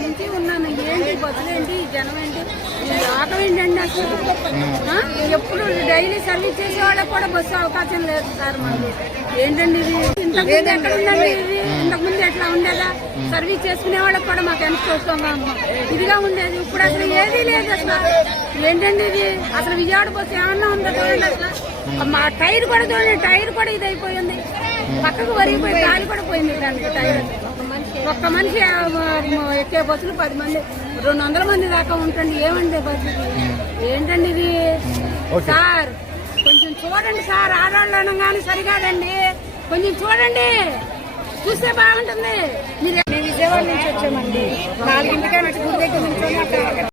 నుంచి ఉన్నాను. ఏంటి బస్సులు ఏంటి, జనం ఏంటి, ఆటో ఏంటండి అసలు? ఎప్పుడు డైలీ సర్వీస్ చేసే వాళ్ళకి కూడా బస్సు అవకాశం లేదు సార్. మనకి ఏంటండి ఇది? ఇంతకుముందు ఎక్కడ ఉందండి ఇది? ఇంతకుముందు ఎట్లా ఉండేదా? సర్వీస్ చేసుకునే వాళ్ళకి కూడా మాకు ఎంత చూస్తాం ఇదిగా ఉండేది. ఇప్పుడు అసలు ఏదీ లేదు అసలు. ఏంటండి ఇది? అసలు విజయవాడ బస్సు ఏమన్నా ఉందా చూడండి. అసలు మా టైర్ కూడా చూడండి, టైర్ కూడా ఇది అయిపోయింది, పక్కకు వరిగిపోయి గాలి కూడా పోయింది దానికి టైర్. ఒక్క మనిషి ఎక్కే బస్సులు 10 మంది 200 మంది దాకా ఉంటుంది. ఏమండి బస్సు ఏంటండి ఇది సార్? కొంచెం చూడండి సార్. ఆడవాళ్ళు అనగానే సరికాదండి, కొంచెం చూడండి, చూస్తే బాగుంటుంది. మీరు విజయవాడ నుంచి వచ్చామండి. 4 గంటలకే గుడి దగ్గర నుంచి